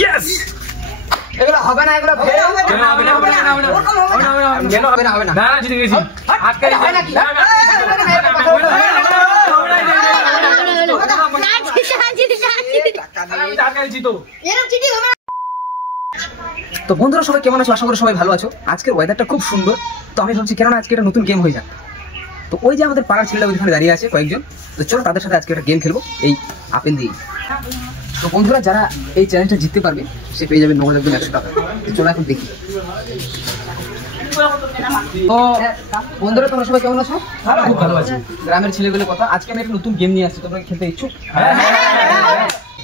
Yes এগুলো হবে না, এগুলো ফেল হবে না, হবে না, হবে না, হবে না, হবে না, না জিতে গেছি আটকে হয় নাকি? তো বন্ধুরা সবাই কেমন আছো? আশা করি সবাই ভালো আছো। আজকের ওয়েদারটা খুব সুন্দর, তো আমি ভাবছি কেন আজকে একটা নতুন গেম হয়ে যাক। তো ওই যে আমাদের পাড়ার ছেলেরা ওইখানে দাঁড়িয়ে আছে কয়েকজন, তো চলো তাদের সাথে আজকে একটা গেম খেলবো এই আপেল দিয়ে। তো বন্ধুরা যারা এই চ্যালেঞ্জটা জিততে পারবে সে পেয়ে যাবে নগদ একদম 100 টাকা। চলো এখন দেখি। তো বন্ধুরা তোমরা সবাই কেমন আছো? খুব ভালো আছি। গ্রামের ছেলেগুলোর কথা, আজকে আমি একটা নতুন গেম নিয়ে আসছি, তোমরা খেলতে ইচ্ছুক?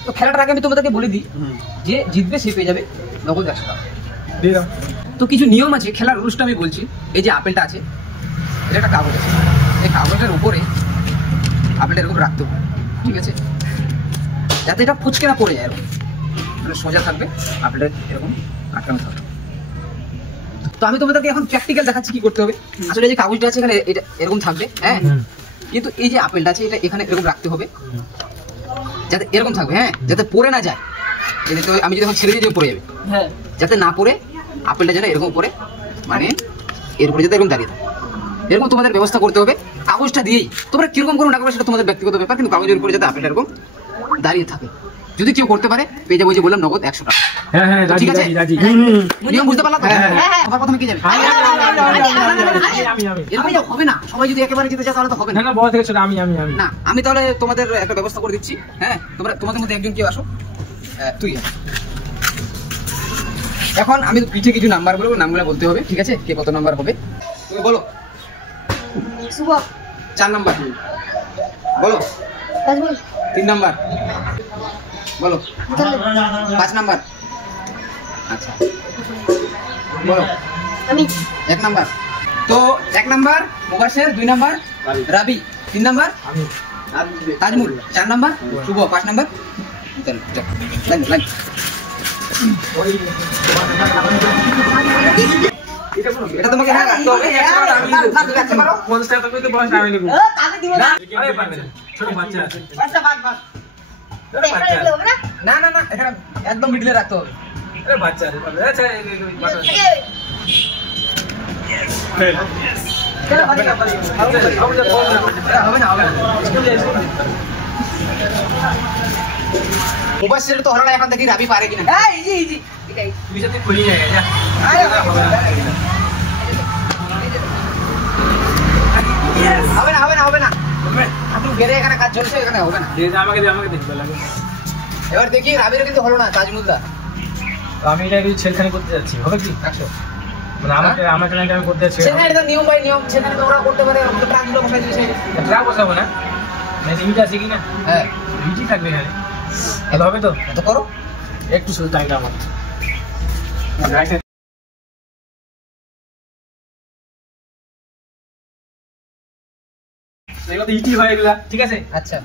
তো খেলাটার আগে আমি তোমাদেরকে বলে দিই, যে জিতবে সে পেয়ে যাবে নগদ 100 টাকা। তো কিছু নিয়ম আছে, খেলার রুলসটা আমি বলছি। এই যে আপেলটা আছে, এটা একটা কাগজ আছে, এই কাগজটার উপরে আপেলটা এরকম রাখতে হবে, ঠিক আছে? যাতে এটা ফুচকে না পড়ে যায়, এরকম মানে সোজা থাকবে, আপেলটা এরকম আটকানো থাকবে। তো আমি তোমাদেরকে এখন প্র্যাকটিক্যাল দেখাচ্ছি কি করতে হবে। আসলে এই যে কাগজটা আছে এখানে এটা এরকম থাকবে, হ্যাঁ, কিন্তু এই যে আপেলটা আছে এটা এখানে এরকম রাখতে হবে, যাতে এরকম থাকবে, হ্যাঁ, যাতে পড়ে না যায়। আমি যদি এখন ছেড়ে দিয়ে পড়ে যাবে, হ্যাঁ, যাতে না পড়ে আপেলটা যেন এরকম পড়ে, মানে এর উপরে যাতে এরকম দাঁড়িয়ে থাকে, এরকম তোমাদের ব্যবস্থা করতে হবে কাগজটা দিয়েই। তোমরা কিরকম করো না করো সেটা তোমাদের ব্যক্তিগত ব্যাপার, কিন্তু কাগজের উপরে যাতে আপেলটা এরকম দাঁড়িয়ে থাকে। যদি কেউ করতে পারে পেয়ে যাবো, যে বললাম নগদ 100 টাকা। হ্যাঁ ঠিক আছে, নিয়ম বুঝতে পারলাম? সবার প্রথমে কি যাবে? এরকম হবে না, সবাই যদি একেবারে জিতে যায় তাহলে তো হবে না। বড় থেকে ছোট আমি না, আমি তাহলে তোমাদের একটা ব্যবস্থা করে দিচ্ছি। হ্যাঁ, তোমাদের মধ্যে একজন কেউ আসো, তুই এখন আমি পিঠে কিছু নাম্বার বলবো, নামগুলো বলতে হবে, ঠিক আছে? কে কত নাম্বার হবে তুমি বলো। শুভ 4 নাম্বার বলো, 3 নাম্বার বলো, 5 নাম্বার, আচ্ছা বলো আমি 1 নাম্বার। তো 1 নাম্বার মুবাশির, 2 নাম্বার রাবি, 3 নাম্বার আমি তাজমুল, 4 নাম্বার শুভ, 5 নাম্বার এটা তোমাকে হ্যাঁ রাখতে হবে। রাখতে পারো 50 টাকা তো বয়স আমি নেব না, আরে পারবে না, ছোট বাচ্চা আছে। না না না, এখানে একদম মিডলে রাখতে হবে। আরে বাচ্চা আছে, পারবে। আচ্ছা হবে না, মুবাশির তো হলো না, এখন দেখি রাবি পারে কিনা। তুই সাথে খুলি যায় যা। হবে না, হবে না, হবে না, তুমি গেরে এখানে কাজ চলছে, এখানে হবে না। আমাকে দেখতে লাগে। এবার দেখি রাবিরও কিন্তু হলো না, তাজমুলদা। তো আমি এটা কিছু ছেলখানি করতে যাচ্ছি, হবে কি? 100 মানে আমাকে আমি করতে যাচ্ছি। সেখানে তো নিয়ম বাই নিয়ম, সেখানে তো ওরা করতে পারে, তো ট্রাকগুলো বসাই দিয়েছে। ট্রাক বসাবো না, মানে ইট আছে কি না? হ্যাঁ, ইটই থাকবে এখানে, তাহলে হবে তো? তো করো একটু শুধু টাইমটা আমার ইটি হয় এগুলা, ঠিক আছে? আচ্ছা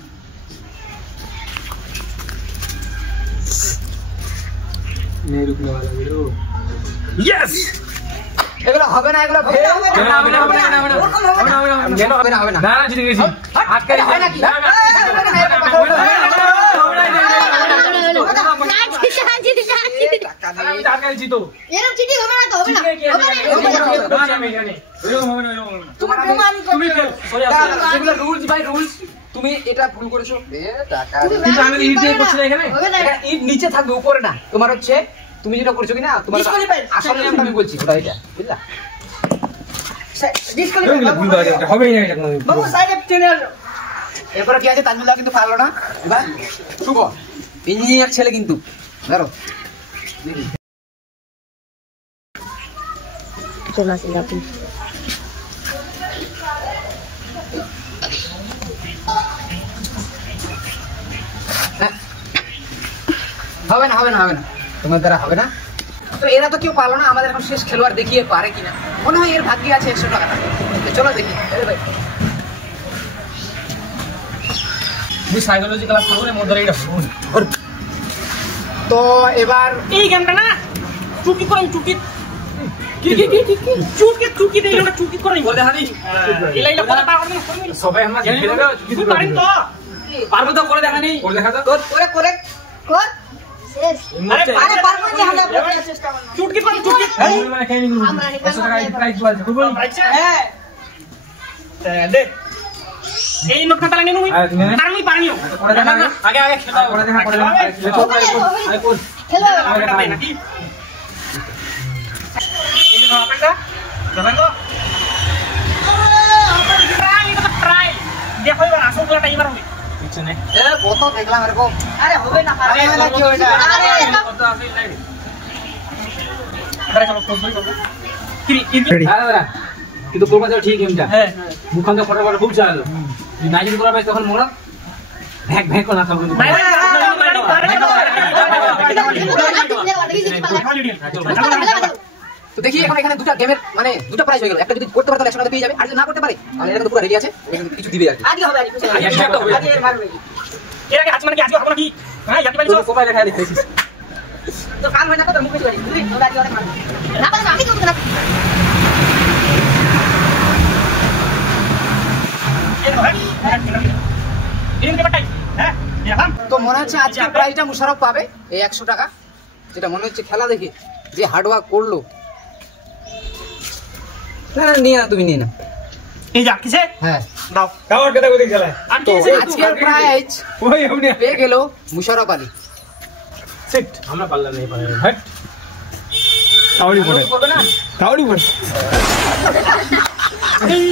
ইয়েস এগুলো হবে না, এগুলো ফেল হবে না, হবে না, হবে না, হবে না, হবে না, হবে না, না জিতে গেছি আটকে হয় নাকি? তুমি এটা ভুল করেছো, ইট নিচে থাকবে, উপরে না। তোমার হচ্ছে তুমি যেটা করছো কিনা, তোমার আসল নিয়মটা আমি বলছি, ওটা এটা বুঝলা? এরপরে কি আছে, তাজমুলদা কিন্তু পারলো না। এবার শুভ ইঞ্জিনিয়ার ছেলে কিন্তু, ধরো হবে না, হবে না, হবে না, তোমার দ্বারা হবে না। তো এরা তো কেউ পারলো না, আমাদের এখন শেষ খেলোয়াড়, দেখিয়ে পারে কিনা। মনে হয় এর ভাগ্যে আছে 100 টাকাটা। চলো দেখি। সাইকোলজি ক্লাস করবো না, মধ্যে এটা তো এবার এই গেমটা না চুকি করে চুকি চুকি দেই ওটা চুকি করে বলে হানি এলাইলা পড়া পারবে না সবাই আমরা খেলে দাও, তুই পারিস তো পারবে তো করে দেখা নেই, করে দেখা দাও। করে করে কর আরে পারবো না আমরা করার চেষ্টা করব চুটকি পান চুটকি মানে খাই নি আমরা 100 টাকা প্রাইস বলছে ফুটবল হ্যাঁ দে এই নোট কাটা লাগে নুই আর তুমি কারণ আমি পারিও করে দেখা আগে আগে খেলা করে দেখা আই কোন খেলো নাকি এই যে আপনারা যাবেন তো ট্রাই দেখো এবার আসল খেলাটা এবার হবে কিছু নেই এ কত দেখলাম এরকম আরে হবে না আরে না কি ওইটা আরে কত আছে নাই আরে চলো ক্লোজ করব কি হ্যাঁ দাদা কিন্তু করবা তো ঠিক এমটা হ্যাঁ মুখান তো ফটোফট খুব চালো নাই যদি করা পাই তখন মোরা ভ্যাক ভ্যাক করে না সব কিন্তু তো দেখি এখন এখানে দুটো গেমের মানে দুটো প্রাইজ হয়ে গেল একটা যদি করতে পারে তাহলে 100 টাকা পেয়ে যাবে আর যদি না করতে পারে তাহলে এটা কিন্তু পুরো রেডি আছে কিছু দিবে আর কি আজকে হবে আজকে মারবে এর আগে আজ মানে কি আজকে হবে নাকি হ্যাঁ ইয়াকি পাইছো তো কোপায় লেখা দিছিস তো কাল হয় না তো মুখ বেশি বাড়ি বুঝলি ওরা আজকে অনেক মারবে না পারে আমি তো না এর ভাই এর ব্যাপারটাই হ্যাঁ এরকম তো মনে হচ্ছে আজকে প্রাইজটা মুশারফ পাবে এই 100 টাকা যেটা মনে হচ্ছে খেলা দেখে যে হার্ড ওয়ার্ক করলো না না নিয়ে না তুমি নিয়ে না এই যা কিসে হ্যাঁ দাও কাওয়ার কথা কই খেলা আর তো কিসে আজকের প্রাইজ ওই এমনি পেয়ে গেল মুশারফ আলী সিট আমরা পারলাম না পারে হট কাওড়ি পড়ে করবে না কাওড়ি পড়ে এই